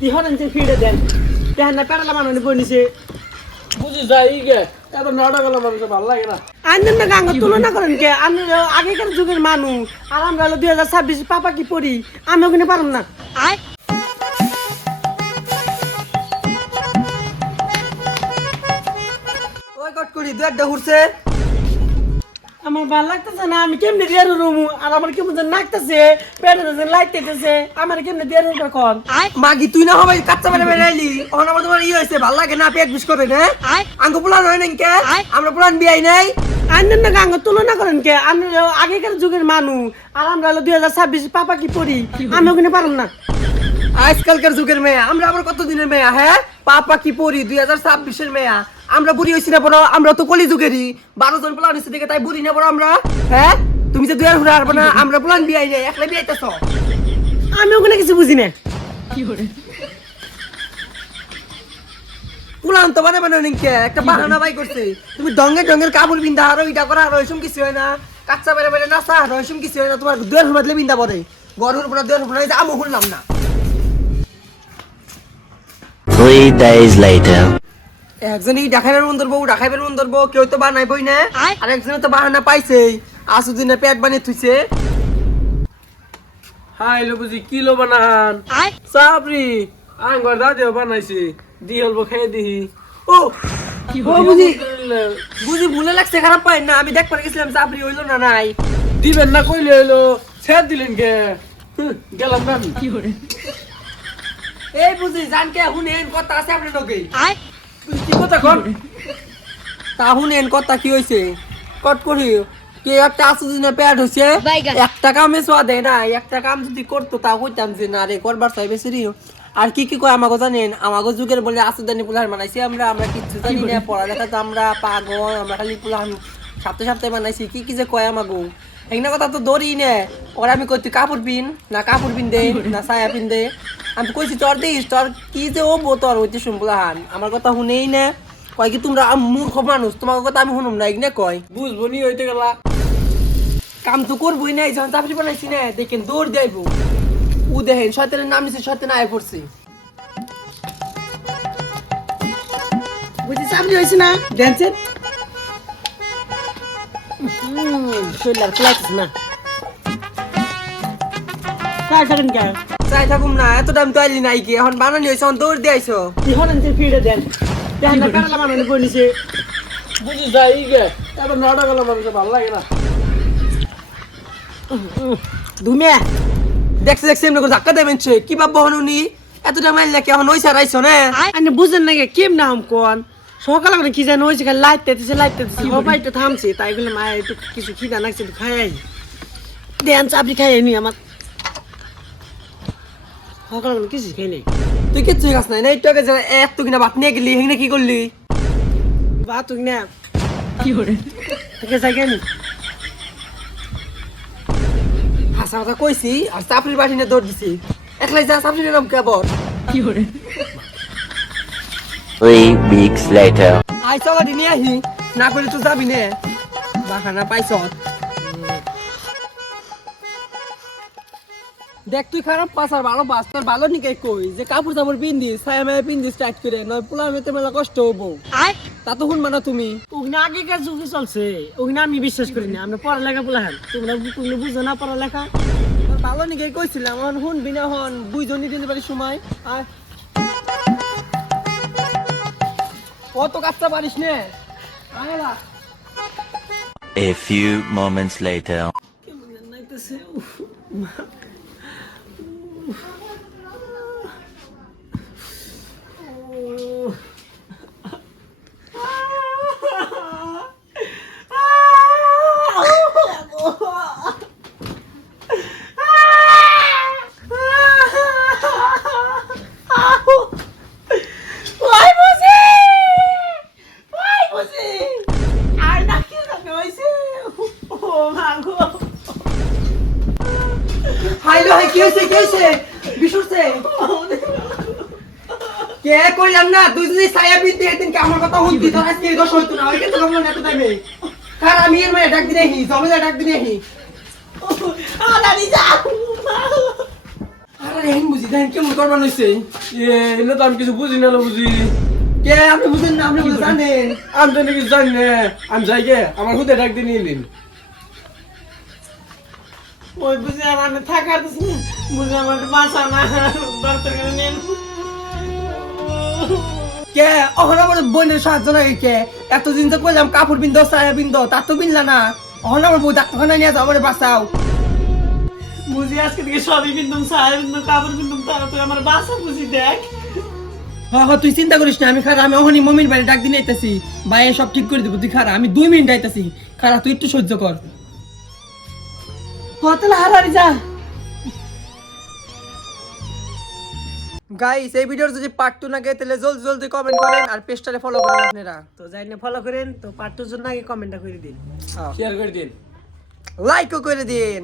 দেখেন না পেটালা মানুষ বনিছে বুঝি যাই গে এত নটা গেল মানুষ ভালো লাগে না। আনন্দ না গাঙ্গ তুলনা করেন কে? আমি আগেকার যুগের মানুষ আর আমরা হলো দুই হাজার ছাব্বিশ পাপা কি পড়ি? আমি ওখানে পারলাম না। ওই কট করি দু একটা ঘুরছে আমার ভালো লাগতেছে না আমি কেমনে দিয়ে রুমু? আর আমার কেমন যেন লাগতেছে পেটে যেন লাইতেছে আমার কেমনে দিয়ে রুম এখন? মাগি তুই না হবে কাচ্চা মেরে মেরে আইলি। ওখানে আমার তোমার ইয়ে হয়েছে ভালো লাগে না পেট বিষ করে না। আঙ্গ পুলান হয় নাই কে? আমরা পুলান বিয়াই নাই। আনন্দ না গাঙ্গ তুলনা করেন কে? আমি আগেকার যুগের মানুষ আর আমরা হলো দুই হাজার ছাব্বিশ পাপা কি পড়ি? আমি ওখানে পারলাম না। আজকালকার যুগের মেয়া আমরা আবার কত দিনের মেয়া হ্যাঁ? পাপা কি পড়ি? দুই হাজার ছাব্বিশের মেয়া। আমরা বুড়ি হয়েছি না বড় আমরা তো কলি যুগেরই বারো জন প্লান হয়েছে দেখে তাই বুড়ি না বড় আমরা। হ্যাঁ? তুমি যে দুই হাজার হারবো না আমরা প্লান বিয়াই নাই একলা বিয়াইতেছ আমি ওখানে কিছু বুঝি না। পুলান তো মানে মানে নিকে একটা বাহানা বাই করছে। তুমি ডঙ্গে ডঙ্গের কাপড় বিন্দা হারো ইটা করা এসম কিছু হয় না। কাচ্চা বেড়ে বেড়ে নাচা এসম কিছু হয় না। তোমার দুয়ের হুমাতলে বিন্দা পরে গরুর উপরে দুয়ের উপরে আমি শুনলাম না। Three days later. একজনই ডাকাইবের মন ধরবো ডাকাইবের মন ধরবো কেউ তো বানাই বই না। আর একজনে তো বাহানা পাইছেই। আসু দিনে পেট বানিয়ে থুইছে। হাই লো বুঝি কিলো বানান সাবরি আঙ্গর দাদিও বানাইছি। দি হলবো খেয়ে দিহি। ও বুঝি বুঝি ভুলে লাগছে খারাপ পাই না। আমি দেখবার গেছিলাম চাপড়ি হইল না নাই। দিবেন না কইলে হইল ছেদ দিলেন কে? গেলাম না আমি। এই বুঝি জানকে শুনেন কথা আছে আপনার নগে কি কথা কন? তা শুনেন কথা কি হয়েছে কট করি কে একটা কামে সোয়া দেয় না একটা কাম যদি করতো তা কইতাম যে না রে করবার চাই বেশি আর কি কি কয় আমাকে জানেন? আমাকে যুগের বলে আসুদানি পুলার বানাইছি আমরা আমরা কিচ্ছু জানি না পড়ালেখা তো আমরা পাগল আমরা খালি পুলান সপ্তাহে সপ্তাহে বানাইছি কি কি যে কয় আমাকে এগুলো কথা তো দৌড়ি নে। ওরা আমি কই তুই কাপড় পিন। না কাপড় পিন দে। না ছায়া পিন দে। আমি কইছি তোর দিস তোর কি যে ও বো তোর হইতে শুনবুলাহান আমার কথা শুনেই না। কয় কি তোমরা মূর্খ মানুষ তোমার কথা আমি শুনুম না। এগুলো কয় বুঝব নি হইতে গেলা। কাম তো করবোই না যখন চাকরি বানাইছি না দেখেন দৌড় দেব ও দেখেন শয়তানের নাম নিছে শয়তান আয় পড়ছে। বুঝি চাকরি হয়েছে না? ড্যান্সের শরীর থাকুম না এত দাম তো আইলি নাই কি এখন বানানি দৌড় দিয়ে আইছো বুঝি যাই গে এত নটা গেল মানুষ ভালো লাগে না ধুমে দেখছে দেখছে এমনি করে ভাববো উনি এতটা মাইল নাকি এখন ওই সার আইছো না বুঝেন না কেম না হাম। কোন সকালে করে কি জানো হয়েছে খালি লাইট তেতেছে লাইট তেতেছে। সবাইটা থামছে তাই বলে মা একটু কিছু খিদা লাগছে একটু খাই দেন চাপড়ি খাই নি আমার। সকালে করে কিছু খাই নাই। তুই কিচ্ছু গাছ নাই না একটু আগে এত কিনা ভাত নিয়ে গেলি হেঙ্গে কি করলি? বা তুই না। কি করে থেকে যাই কেন হাসা কথা কইছি আর চাপড়ির বাটি নিয়ে দৌড় দিছি। একলাই যা চাপড়ির নাম কেবর Three weeks later. আই চলাটি নিয়ে আহি না করলে তো যাবি নে? বাহানা পাইছ। দেখ তুই খারাপ পাস আর ভালো পাস তোর ভালো নিকে কই যে কাপড় চাপড় পিন্দিস ছায়া মায়া পিন্দিস টাইট করে নয় পোলা মেতে মেলা কষ্ট হব। তা তো শুন মানা তুমি। ওখানে আগেকার যুগে চলছে ওখানে আমি বিশ্বাস করি না আমরা পড়ালেখা বলে হ্যাঁ তোমরা তুমি বুঝো না পড়ালেখা? ভালো নিকে কইছিলাম এখন শুন বিনা হন বুঝনি দিতে পারি সময় আর কত কাজটা পারিস নে আয়লা A few moments later. হাইলো হাই কি হয়েছে কি হয়েছে? বিশুরছে কে কইলাম না তুই যদি ছায়া বিদ্যে একদিন কে আমার কথা তোর আজকে দোষ হইতো না তো এত কার আমি এর মায়ের ডাক দিনে হি ডাক দিনে হি যাও আরে হেন বুঝি দেখেন কেমন করবার হইছে? এ এলে তো আমি কিছু বুঝি না লো বুঝি। কে আপনি বুঝেন না আপনি জানেন। আমি তো কিছু জানি না আমি যাই গে আমার হুদে ডাক নিন ওই বুঝি আর আমি থাকার না বুঝি আমার বাঁচা না নেন। কে? অহনা আমার বোনের সাহায্য লাগে কে? এতদিন তো কইলাম কাপড় বিন্দো সায়া বিন্দো তার তো বিনলা না। অহনা আমার বউ ডাক্তারখানা নিয়ে যাও আমার বাঁচাও। বুঝি আজকে থেকে সবই কিনতাম সাহেব কিনতাম কাপড় তারা তুই আমার বাসা বুঝি দেখ। হ্যাঁ হ্যাঁ তুই চিন্তা করিস না আমি খারা আমি অহনি মমির বাড়ি ডাক দিন আইতাছি। ভাই সব ঠিক করে দেবো তুই খারা আমি দুই মিনিট আইতাছি। খারা তুই একটু সহ্য কর। হোটেল হারারি যা। গাইস এই ভিডিওর যদি পার্ট টু না গে তাহলে জলদি জলদি কমেন্ট করেন আর পেজটারে ফলো করেন আপনারা। তো যাই না ফলো করেন তো পার্ট পার্টুর জন্য আগে কমেন্টটা করে দিন। হ্যাঁ। শেয়ার করে দিন। লাইকও করে দিন।